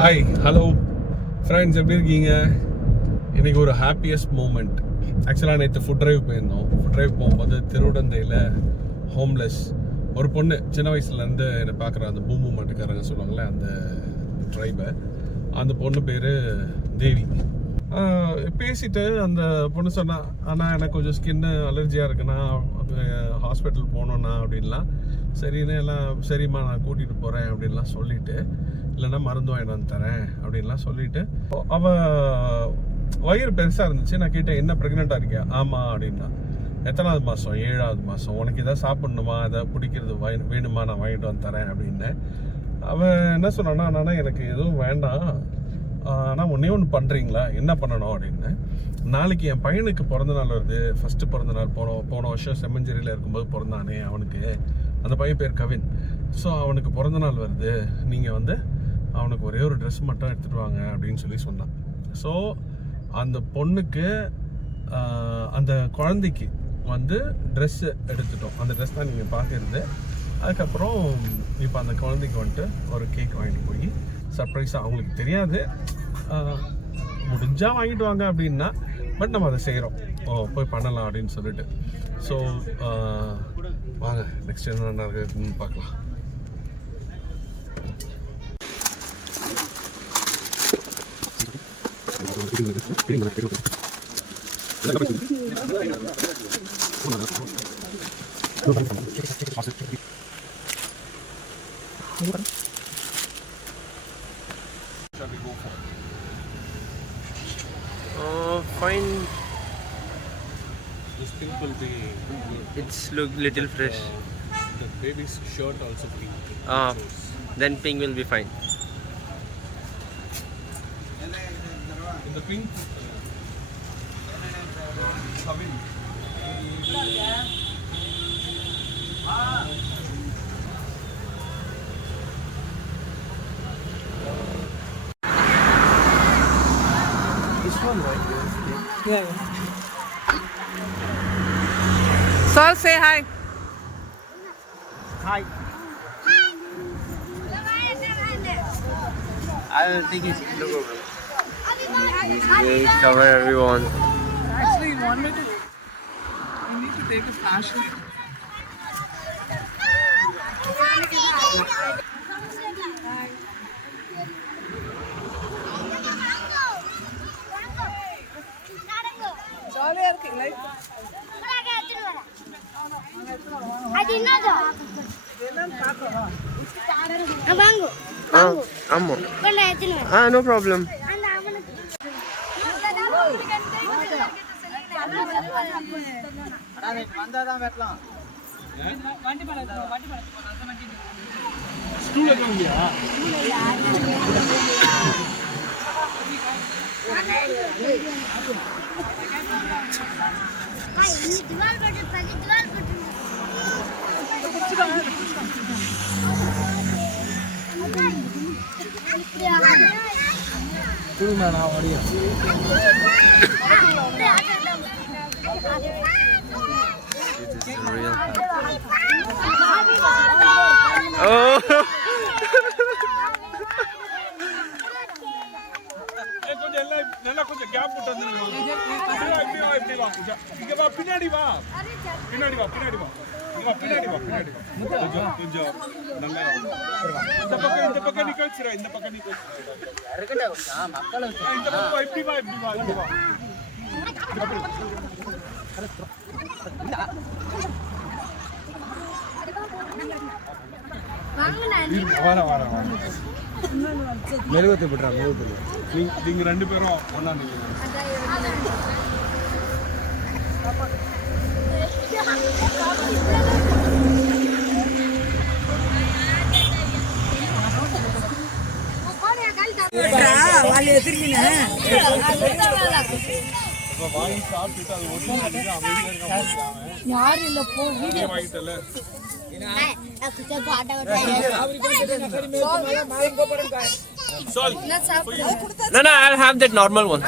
Hi hello friends, எப்படி இருக்கீங்க? இன்றைக்கி ஒரு ஹாப்பியஸ்ட் மூமெண்ட். ஆக்சுவலாக நேற்று ஃபுட் ட்ரைவ் போயிருந்தோம். ஃபுட் ட்ரைவ் போகும்போது திருவிடந்தையில் ஹோம்லெஸ் ஒரு பொண்ணு சின்ன வயசுலேருந்து என்னை பார்க்குற அந்த பூம்பு மாட்டுக்காரங்க சொல்லுவாங்களே, அந்த ட்ரைபை, அந்த பொண்ணு பேர் தேவி. பேசிட்டு அந்த பொண்ணு சொன்னா, ஆனால் எனக்கு கொஞ்சம் ஸ்கின்னு அலர்ஜியாக இருக்குண்ணா, ஹாஸ்பிட்டல் போகணுண்ணா அப்படின்லாம். சரின்னு எல்லாம் சரிம்மா நான் கூட்டிகிட்டு போகிறேன் அப்படின்லாம் சொல்லிவிட்டு, இல்லைன்னா மருந்து வாங்கிட்டு வந்து தரேன் அப்படின்லாம் சொல்லிவிட்டு, அவள் வயிறு பெருசாக இருந்துச்சு. நான் கேட்டேன், என்ன ப்ரெக்னெண்ட்டாக இருக்கியா? ஆமாம் அப்படின்னா. எத்தனாவது மாதம்? 7வது மாதம். உனக்கு எதாவது சாப்பிட்ணுமா, எதாவது பிடிக்கிறது வேணுமா, நான் வாங்கிட்டு வந்து தரேன் அப்படின்னு. அவன் என்ன சொன்னான்னா, நானா எனக்கு எதுவும் வேண்டாம், ஆனால் ஒன்றே ஒன்று பண்ணுறீங்களா, என்ன பண்ணணும் அப்படின்னு. நாளைக்கு என் பையனுக்கு பிறந்த நாள் வருது. ஃபஸ்ட்டு பிறந்த நாள் போன வருஷம் செம்மஞ்சேரியில் இருக்கும்போது பிறந்தானே அவனுக்கு. அந்த பையன் பேர் கவின். ஸோ அவனுக்கு பிறந்த நாள் வருது, நீங்கள் வந்து அவனுக்கு ஒரே ஒரு ட்ரெஸ் மட்டும் எடுத்துகிட்டு வாங்க அப்படின்னு சொல்லி சொன்னான். ஸோ அந்த பொண்ணுக்கு அந்த குழந்தைக்கு வந்து ட்ரெஸ்ஸு எடுத்துட்டோம். அந்த ட்ரெஸ் தான் நீங்கள் பார்க்குறது. அதுக்கப்புறம் இப்போ அந்த குழந்தைக்கு வந்துட்டு ஒரு கேக் வாங்கிட்டு போய் சர்ப்ரைஸாக, அவங்களுக்கு தெரியாது, முடிஞ்சால் வாங்கிட்டு வாங்க அப்படின்னா, பட் நம்ம அதை செய்கிறோம், போய் பண்ணலாம் அப்படின்னு சொல்லிட்டு. ஸோ வாங்க நெக்ஸ்ட் என்ன நடக்குதுன்னு பார்க்கலாம். Fine. This pink will be good. It's look little fresh. The baby's shirt also pink. Then pink will be fine. In the pink, Kavin. This one, right? Yeah. Sol, say hi. Hi. I will take it. No problem. Wait, cover everyone. Actually, you want me to? You need to take a flashlight. Jolly இருக்கு life. அது என்னது? இதெல்லாம் காக்கவா? வாங்கு. Ammo. கொண்டா எடுத்துன்னு. No problem. அந்த அவனுக்கு அட வந்தாதான் வெட்டலாம். Stool வைக்க முடியா? நீ திவால் போட்டு பதி திவால் போட்டு குடுமா நான் ஓடியா. This is real. Oh. கொஞ்சம் எல்லாம் நல்லா கொஞ்சம் கேப் விட்டு வந்துருங்க. இப்படி வா, இங்க வா, பின்னாடி வா, பின்னாடி வா, பின்னாடி வா, இங்க வா, பின்னாடி வா, பின்னாடி வா. கொஞ்சம் நல்லா இந்த பக்கம் நிக்கல்சிரா, இந்த பக்கம் நிக்கல்சிரா. மக்களை இந்த பக்கம் வா, இப்படி வா, இப்படி வா, இப்படி வா. வர மெழுகுவத்தி போட்டுறாங்க. மெழுகுவத்தி நீங்க ரெண்டு பேரும் ஒண்ணா நீங்க వాళ్ళు ఎదిరిగిన வாங்கி சாப்பிட்டுட்டு அது ஒண்ணு யார் இல்ல போ வீடியோ வாங்கிட்டல. குச்ச பாட்ட வட்டா Sol. No, I'll have that normal one.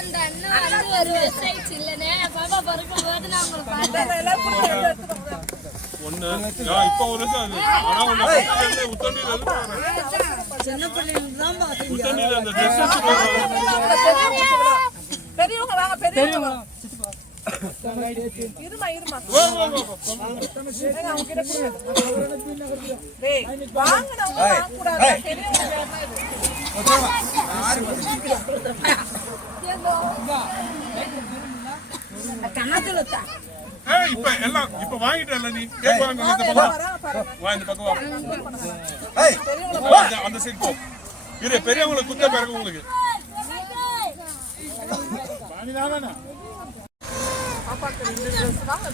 அந்த அண்ணா வந்து ஒரு வெப்சைட் இல்லனே பாப்பா பறக்கும் போது நான் உங்களை பார்த்தேன். ஒண்ணு இப்போ ஒரு அது ஆனா ஒண்ணு உத்தண்டியில இருந்து சின்ன பிள்ளைங்க தான் உத்தண்டியில அந்த ட்ரெஸ் பெரியவங்க வாங்க பெரியவங்க இருமா அவங்க கிட்ட டேய் வாங்கடா கூடாது கண்ணாத்துல இப்ப எல்லாம் இப்ப வாங்கிட்டல நீ கேக் வாங்க இந்த பக்கம் வா இந்த பக்கம் வா அந்த சைடு போ இரு பெரியவங்கள குத்த பிறகு உங்களுக்கு பானி தானா பாப்பாக்கு 2 Dress வாங்க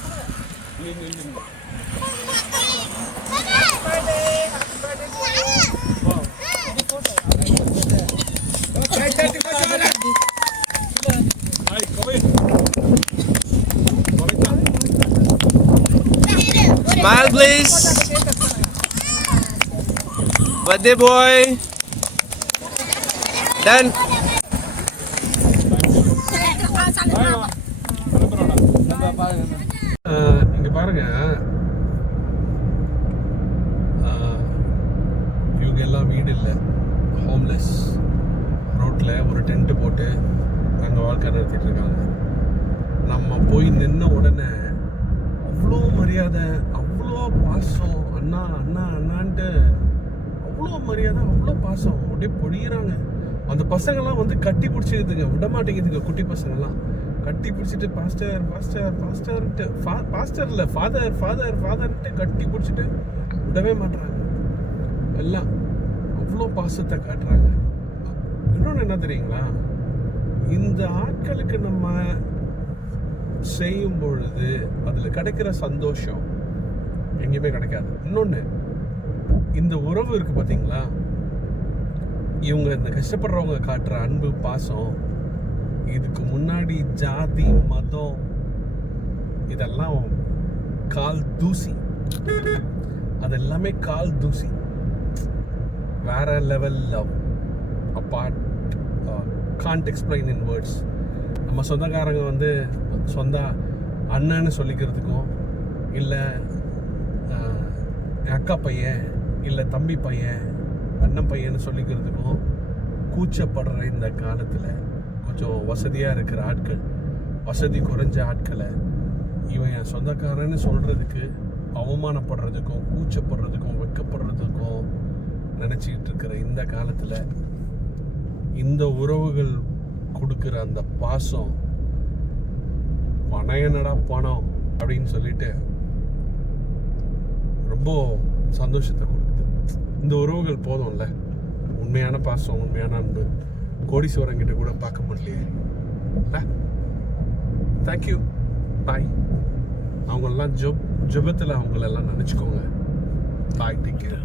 Smile, please. Birthday boy. Done. இங்க பாருங்க இவங்க எல்லாம் வீடு இல்லை, ஹோம்லெஸ், ரோட்ல ஒரு டென்ட் போட்டு அங்கே வாழ்க்கை நடத்திட்டு இருக்காங்க. நம்ம போய் நின்ன உடனே அவ்வளோ மரியாதை, அவ்வளோ பாசம், அண்ணா அண்ணா அண்ணான்ட்டு அவ்வளோ மரியாதை, அவ்வளோ பாசம் அப்படியே பொழியிறாங்க. அந்த பசங்கள்லாம் வந்து கட்டி பிடிச்சிக்குதுங்க, விட மாட்டேங்குதுங்க. குட்டி பசங்கள்லாம் கட்டி பிடிச்சிட்டு பாஸ்டர் பாஸ்டர் பாஸ்டர்ன்ட்டு பாஸ்டர் இல்லை ஃபாதர் ஃபாதர் ஃபாதர்ன்ட்டு கட்டி பிடிச்சிட்டு விடவே மாட்டுறாங்க. எல்லாம் அவ்வளோ பாசத்தை காட்டுறாங்க. இன்னொன்று என்ன தெரியுங்களா, இந்த ஆட்களுக்கு நம்ம செய்யும் பொழுது அதில் கிடைக்கிற சந்தோஷம் எங்கேயுமே கிடைக்காது. இன்னொன்று, இந்த உறவு இருக்கு பார்த்தீங்களா, இவங்க இந்த கஷ்டப்படுறவங்க காட்டுற அன்பு பாசம், இதுக்கு முன்னாடி ஜாதி மதம் இதெல்லாம் கால் தூசி. அதெல்லாமே கால் தூசி. வேற level love, apart, can't explain in words. நம்ம சொந்தக்காரங்க வந்து சொந்த அண்ணன்னு சொல்லிக்கிறதுக்கும், இல்லை அக்கா பையன் இல்லை தம்பி பையன் அண்ணன் பையன்னு சொல்லிக்கிறதுக்கும் கூச்சப்படுற இந்த காலத்தில் கொஞ்சம் வசதியாக இருக்கிற ஆட்கள், வசதி குறைஞ்ச ஆட்களை இவன் என் சொந்தக்காரன்னு சொல்கிறதுக்கு அவமானப்படுறதுக்கும் கூச்சப்படுறதுக்கும் வெட்கப்படுறதுக்கும் நினச்சிக்கிட்டு இருக்கிற இந்த காலத்தில் இந்த உறவுகள் கொடுக்குற அந்த பாசம், பணம் என்னடா பணம் அப்படின்னு சொல்லிட்டு ரொம்ப சந்தோஷத்தை கொடுக்குது. இந்த உறவுகள் போதும்ல. உண்மையான பாசம், உண்மையான அன்பு கோடீஸ்வரங்கிட்ட கூட பார்க்க முடியலையே. தேங்க்யூ, பாய். அவங்களெல்லாம் ஜெபத்தில் அவங்களெல்லாம் நினச்சிக்கோங்க. பாய், டேக் கேர்.